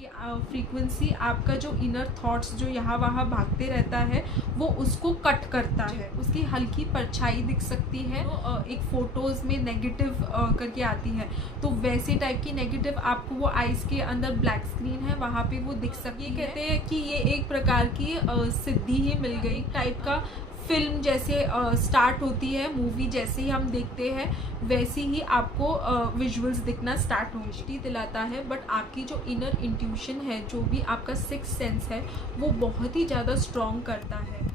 Frequency आपका जो inner thoughts जो यहाँ वहाँ भागते रहता है वो उसको कट करता है। उसकी हल्की परछाई दिख सकती है। तो एक फ़ोटोज़ में नेगेटिव करके आती है, तो वैसे टाइप की नेगेटिव आपको वो आइज़ के अंदर ब्लैक स्क्रीन है वहाँ पे वो दिख सकती है। कहते हैं कि ये एक प्रकार की सिद्धि ही मिल गई टाइप का। फिल्म जैसे स्टार्ट होती है, मूवी जैसे ही हम देखते हैं वैसे ही आपको विजुअल्स दिखना स्टार्ट होंगे दिलाता है। बट आपकी जो इनर इंट्यूशन है, जो भी आपका सिक्स्थ सेंस है, वो बहुत ही ज़्यादा स्ट्रॉन्ग करता है।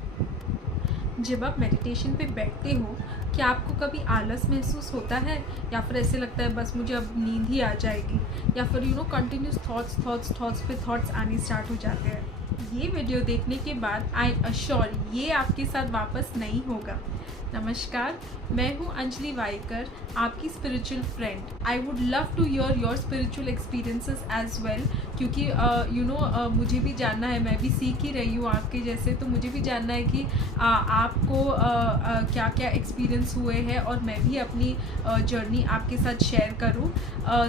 जब आप मेडिटेशन पे बैठते हो, क्या आपको कभी आलस महसूस होता है, या फिर ऐसे लगता है बस मुझे अब नींद ही आ जाएगी, या फिर कंटिन्यूस थॉट्स पे थॉट्स आने स्टार्ट हो जाते हैं? ये वीडियो देखने के बाद आई अश्योर ये आपके साथ वापस नहीं होगा। नमस्कार, मैं हूँ अंजलि वाइकर, आपकी spiritual friend. I would love to hear your spiritual experiences as well, क्योंकि मुझे भी जानना है, मैं भी सीख ही रही हूँ आपके जैसे, तो मुझे भी जानना है कि आपको क्या क्या एक्सपीरियंस हुए हैं और मैं भी अपनी जर्नी आपके साथ शेयर करूँ।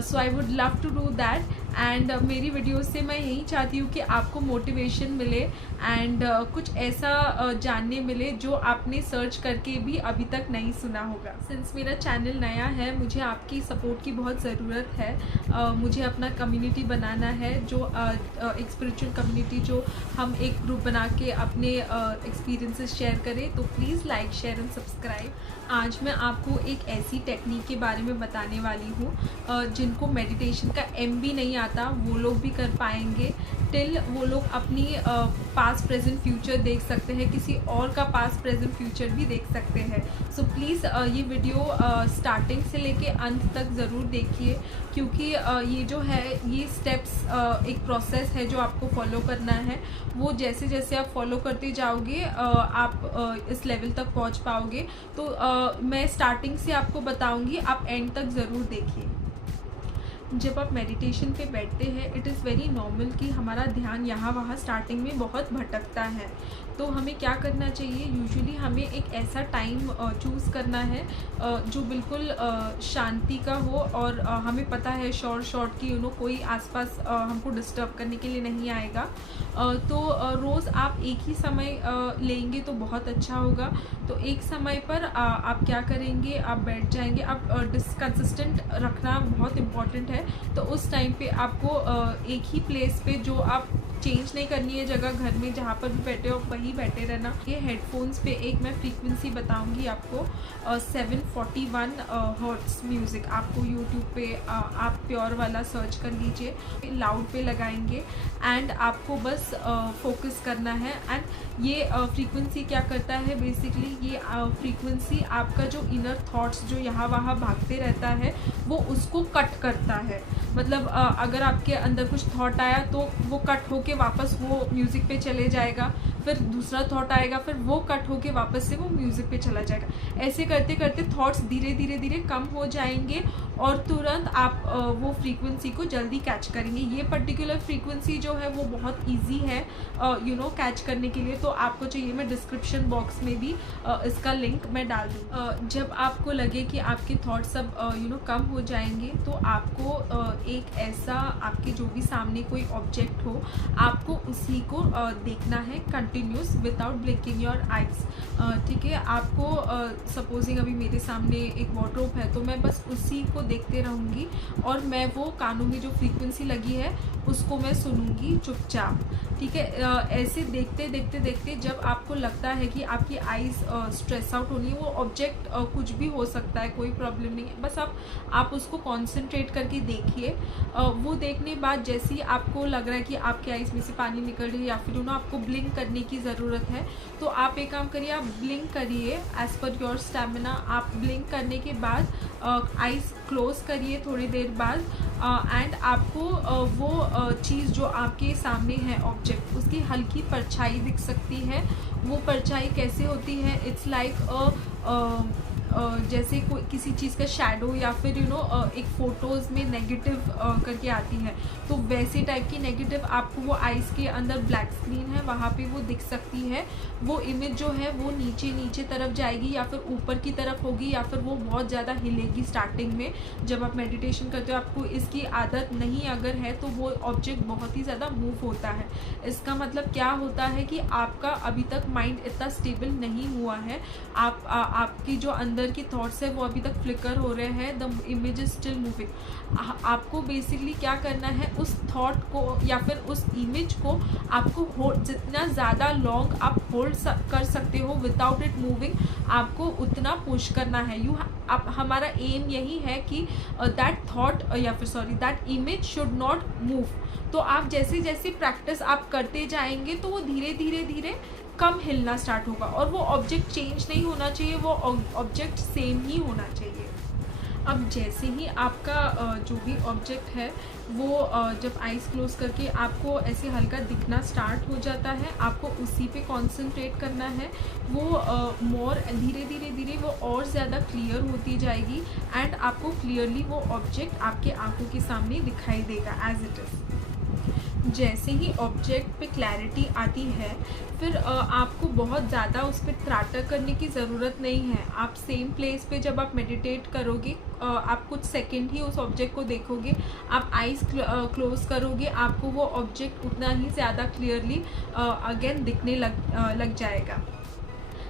So I would love to do that. And मेरी वीडियोस से मैं यही चाहती हूँ कि आपको मोटिवेशन मिले एंड कुछ ऐसा जानने मिले जो आपने सर्च करके भी अभी तक नहीं सुना होगा। सिंस मेरा चैनल नया है, मुझे आपकी सपोर्ट की बहुत ज़रूरत है। मुझे अपना कम्युनिटी बनाना है, जो एक स्पिरिचुअल कम्युनिटी, जो हम एक ग्रुप बना के अपने एक्सपीरियंसेस शेयर करें। तो please like, share and subscribe. आज मैं आपको एक ऐसी टेक्निक के बारे में बताने वाली हूँ जिनको मेडिटेशन का एम भी नहीं आता वो लोग भी कर पाएंगे। टिल वो लोग अपनी पास्ट प्रेजेंट फ्यूचर देख सकते हैं, किसी और का पास्ट प्रेजेंट फ्यूचर भी देख सकते हैं। सो प्लीज़ ये वीडियो स्टार्टिंग से लेके अंत तक ज़रूर देखिए, क्योंकि ये जो है ये स्टेप्स एक प्रोसेस है जो आपको फॉलो करना है। वो जैसे जैसे आप फॉलो करते जाओगे आप इस लेवल तक पहुंच पाओगे। तो मैं स्टार्टिंग से आपको बताऊंगी, आप एंड तक ज़रूर देखिए। जब आप मेडिटेशन पे बैठते हैं, इट इज़ वेरी नॉर्मल कि हमारा ध्यान यहाँ वहाँ स्टार्टिंग में बहुत भटकता है। तो हमें क्या करना चाहिए, यूजुअली हमें एक ऐसा टाइम चूज़ करना है जो बिल्कुल शांति का हो, और हमें पता है शॉर्ट की कोई आसपास हमको डिस्टर्ब करने के लिए नहीं आएगा। तो रोज़ आप एक ही समय लेंगे तो बहुत अच्छा होगा। तो एक समय पर आप क्या करेंगे, आप बैठ जाएंगे। आप कंसिस्टेंट रखना बहुत इम्पॉर्टेंट है। तो उस टाइम पे आपको एक ही प्लेस पे, जो आप चेंज नहीं करनी है जगह, घर में जहाँ पर भी बैठे हो वहीं बैठे रहना। ये हेडफोन्स पे एक मैं फ्रीक्वेंसी बताऊंगी आपको, 741 हर्ट्ज़ म्यूज़िक। आपको यूट्यूब पे आप प्योर वाला सर्च कर लीजिए, लाउड पे लगाएंगे एंड आपको बस फोकस करना है। एंड ये फ्रीक्वेंसी क्या करता है, बेसिकली ये फ्रीक्वेंसी आपका जो इनर थॉट्स जो यहाँ वहाँ भागते रहता है वो उसको कट करता है। मतलब अगर आपके अंदर कुछ थॉट आया तो वो कट होके वापस वो म्यूज़िक पे चले जाएगा, फिर दूसरा थॉट आएगा, फिर वो कट होके वापस से वो म्यूज़िक पे चला जाएगा। ऐसे करते करते थॉट्स धीरे धीरे कम हो जाएंगे और तुरंत आप वो फ्रीक्वेंसी को जल्दी कैच करेंगे। ये पर्टिकुलर फ्रीक्वेंसी जो है वो बहुत इजी है कैच करने के लिए। तो आपको चाहिए, मैं डिस्क्रिप्शन बॉक्स में भी इसका लिंक मैं डाल दूँ। जब आपको लगे कि आपके थॉट्स सब कम हो जाएंगे, तो आपको एक ऐसा, आपके जो भी सामने कोई ऑब्जेक्ट हो, आपको उसी को देखना है continuous without blinking your eyes. ठीक है, आपको सपोजिंग अभी मेरे सामने एक वार्डरोब है, तो मैं बस उसी को देखते रहूँगी और मैं वो कानों में जो फ्रीक्वेंसी लगी है उसको मैं सुनूंगी चुपचाप। ठीक है, ऐसे देखते देखते देखते जब आपको लगता है कि आपकी आइज़ स्ट्रेस आउट होनी है, वो ऑब्जेक्ट कुछ भी हो सकता है, कोई प्रॉब्लम नहीं है, बस आप उसको कॉन्सेंट्रेट करके देखिए। वो देखने बाद जैसे ही आपको लग रहा है कि आपके आइज़ में से पानी निकल रही है या फिर आपको ब्लिंक करने की ज़रूरत है, तो आप एक काम करिए, आप ब्लिंक करिए एज़ पर योर स्टेमिना। आप ब्लिंक करने के बाद आइज़ क्लोज करिए थोड़ी देर बाद एंड आपको वो चीज़ जो आपके सामने है ऑब्जेक्ट, उसकी हल्की परछाई दिख सकती है। वो परछाई कैसे होती है, इट्स लाइक जैसे कोई किसी चीज़ का शैडो या फिर एक फ़ोटोज़ में नेगेटिव करके आती है, तो वैसे टाइप की नेगेटिव आपको वो आइज़ के अंदर ब्लैक स्क्रीन है वहाँ पे वो दिख सकती है। वो इमेज जो है वो नीचे तरफ जाएगी या फिर ऊपर की तरफ होगी या फिर वो बहुत ज़्यादा हिलेगी स्टार्टिंग में। जब आप मेडिटेशन करते हो, आपको इसकी आदत नहीं अगर है, तो वो ऑब्जेक्ट बहुत ही ज़्यादा मूव होता है। इसका मतलब क्या होता है कि आपका अभी तक माइंड इतना स्टेबल नहीं हुआ है। आपकी जो अंदर की थॉट्स है वो अभी तक फ्लिकर हो रहे हैं, the image is still moving. आपको बेसिकली क्या करना है, उस थॉट को या फिर उस इमेज को आपको जितना ज़्यादा लॉन्ग आप होल्ड कर सकते हो विदाउट इट मूविंग, आपको उतना पुश करना है। हमारा एम यही है कि दैट थॉट या फिर sorry that image should not move. तो आप जैसे जैसे प्रैक्टिस आप करते जाएंगे तो वो धीरे धीरे कम हिलना स्टार्ट होगा, और वो ऑब्जेक्ट चेंज नहीं होना चाहिए, वो ऑब्जेक्ट सेम ही होना चाहिए। अब जैसे ही आपका जो भी ऑब्जेक्ट है वो जब आइज़ क्लोज करके आपको ऐसे हल्का दिखना स्टार्ट हो जाता है, आपको उसी पे कंसंट्रेट करना है। वो मोर धीरे वो और ज़्यादा क्लियर होती जाएगी एंड आपको क्लियरली वो ऑब्जेक्ट आपके आंखों के सामने दिखाई देगा एज इट इज़। जैसे ही ऑब्जेक्ट पे क्लैरिटी आती है, फिर आपको बहुत ज़्यादा उस पर त्राटक करने की ज़रूरत नहीं है। आप सेम प्लेस पे जब आप मेडिटेट करोगे, आप कुछ सेकंड ही उस ऑब्जेक्ट को देखोगे, आप आइज़ क्लोज करोगे, आपको वो ऑब्जेक्ट उतना ही ज़्यादा क्लियरली अगेन दिखने लग जाएगा।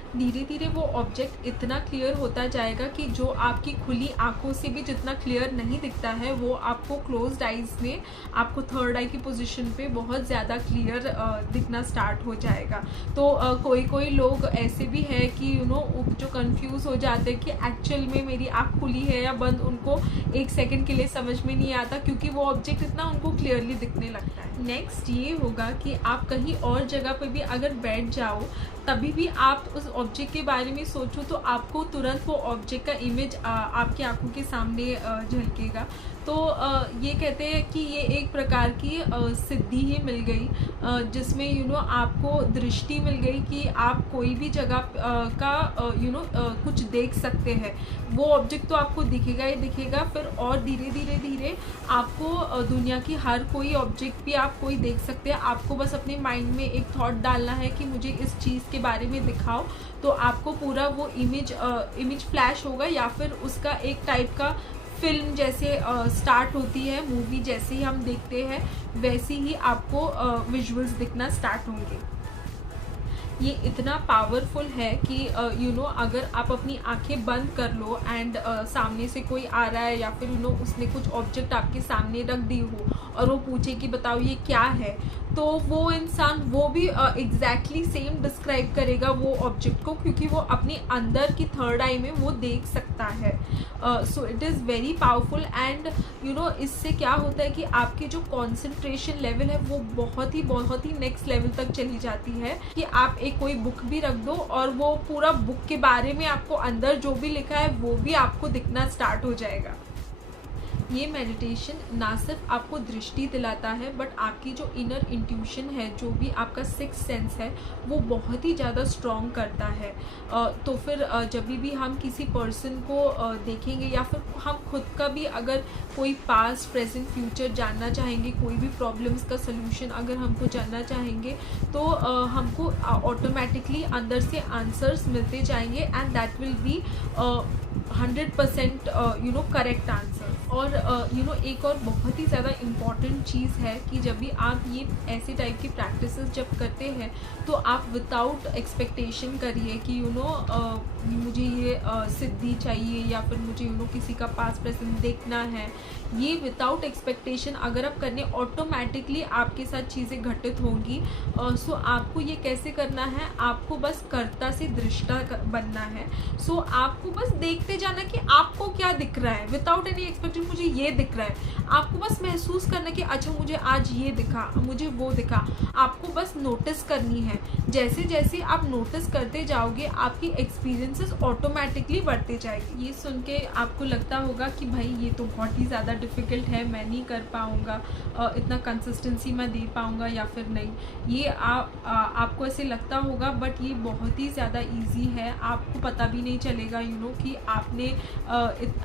धीरे धीरे वो ऑब्जेक्ट इतना क्लियर होता जाएगा कि जो आपकी खुली आंखों से भी जितना क्लियर नहीं दिखता है, वो आपको क्लोज्ड आइज़ में आपको थर्ड आई की पोजीशन पे बहुत ज़्यादा क्लियर दिखना स्टार्ट हो जाएगा। तो कोई लोग ऐसे भी है कि जो कंफ्यूज हो जाते हैं कि एक्चुअल में मेरी आँख खुली है या बंद, उनको एक सेकेंड के लिए समझ में नहीं आता क्योंकि वो ऑब्जेक्ट इतना उनको क्लियरली दिखने लगता है। नेक्स्ट ये होगा कि आप कहीं और जगह पे भी अगर बैठ जाओ, तभी भी आप उस ऑब्जेक्ट के बारे में सोचो तो आपको तुरंत वो ऑब्जेक्ट का इमेज आपकी आंखों के सामने झलकेगा। तो ये कहते हैं कि ये एक प्रकार की सिद्धि ही मिल गई, जिसमें आपको दृष्टि मिल गई कि आप कोई भी जगह का कुछ देख सकते हैं। वो ऑब्जेक्ट तो आपको दिखेगा ही दिखेगा, फिर और धीरे आपको दुनिया की हर कोई ऑब्जेक्ट भी आप कोई देख सकते हैं। आपको बस अपने माइंड में एक थॉट डालना है कि मुझे इस चीज़ के बारे में दिखाओ, तो आपको पूरा वो इमेज फ्लैश होगा या फिर उसका एक टाइप का फिल्म जैसे स्टार्ट होती है, मूवी जैसे ही हम देखते हैं वैसे ही आपको विजुअल्स दिखना स्टार्ट होंगे। ये इतना पावरफुल है कि अगर आप अपनी आंखें बंद कर लो एंड सामने से कोई आ रहा है या फिर उसने कुछ ऑब्जेक्ट आपके सामने रख दी हो और वो पूछे कि बताओ ये क्या है, तो वो इंसान वो भी एग्जैक्टली सेम डिस्क्राइब करेगा वो ऑब्जेक्ट को, क्योंकि वो अपने अंदर की थर्ड आई में वो देख सकता है। So it is very powerful and इससे क्या होता है कि आपकी जो कॉन्सेंट्रेशन लेवल है वो बहुत ही नेक्स्ट लेवल तक चली जाती है कि आप एक कोई बुक भी रख दो और वो पूरा बुक के बारे में आपको अंदर जो भी लिखा है वो भी आपको दिखना स्टार्ट हो जाएगा। ये मेडिटेशन ना सिर्फ आपको दृष्टि दिलाता है, बट आपकी जो इनर इंट्यूशन है, जो भी आपका सिक्स सेंस है, वो बहुत ही ज़्यादा स्ट्रॉन्ग करता है। तो फिर जब भी हम किसी पर्सन को देखेंगे या फिर हम खुद का भी अगर कोई पास्ट प्रेजेंट फ्यूचर जानना चाहेंगे, कोई भी प्रॉब्लम्स का सलूशन अगर हमको जानना चाहेंगे, तो हमको ऑटोमेटिकली अंदर से आंसर्स मिलते जाएंगे and that will be 100% correct answer. और एक और बहुत ही ज़्यादा इम्पॉर्टेंट चीज़ है कि जब भी आप ये ऐसे टाइप की प्रैक्टिसेस जब करते हैं तो आप विदाउट एक्सपेक्टेशन करिए कि मुझे ये सिद्धि चाहिए या फिर मुझे किसी का पास प्रेजेंट देखना है। ये विदाउट एक्सपेक्टेशन अगर आप करने, ऑटोमेटिकली आपके साथ चीज़ें घटित होंगी। सो आपको ये कैसे करना है, आपको बस कर्ता से दृष्टा बनना है। सो आपको बस देखते जाना कि आपको क्या दिख रहा है, विदाउट एनी एक्सपेक्टेशन मुझे ये दिख रहा है। आपको बस महसूस करना कि अच्छा मुझे आज ये दिखा, मुझे वो दिखा, आपको बस नोटिस करनी है। जैसे जैसे आप नोटिस करते जाओगे आपकी एक्सपीरियंसेस ऑटोमेटिकली बढ़ते जाएगी। ये सुन के आपको लगता होगा कि भाई ये तो बहुत ही ज़्यादा डिफ़िकल्ट है, मैं नहीं कर पाऊँगा, इतना कंसिस्टेंसी मैं दे पाऊँगा या फिर नहीं, ये आपको ऐसे लगता होगा, बट ये बहुत ही ज़्यादा ईजी है। आपको पता भी नहीं चलेगा कि आपने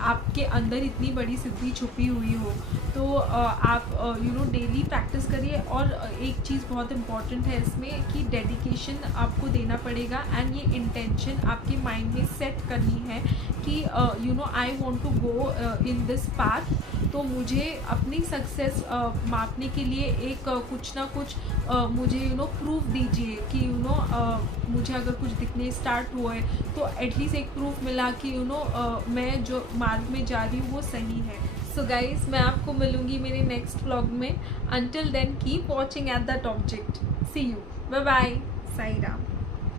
आपके अंदर इतनी बड़ी सिद्धि छुपी हुई हो। तो आप डेली प्रैक्टिस करिए। और एक चीज़ बहुत इम्पॉर्टेंट है इसमें कि डेडिकेशन आपको देना पड़ेगा, एंड ये इंटेंशन आपके माइंड में सेट करनी है कि I want to go in this path. तो मुझे अपनी सक्सेस मापने के लिए एक कुछ ना कुछ मुझे प्रूफ दीजिए कि मुझे अगर कुछ दिखने स्टार्ट हुआ है तो एटलीस्ट एक प्रूफ मिला कि मैं जो मार्ग में जा रही हूँ वो सही है। सो गाइज, मैं आपको मिलूंगी मेरे नेक्स्ट व्लॉग में। Until then keep watching at that object. See you, bye bye, Sai Ram.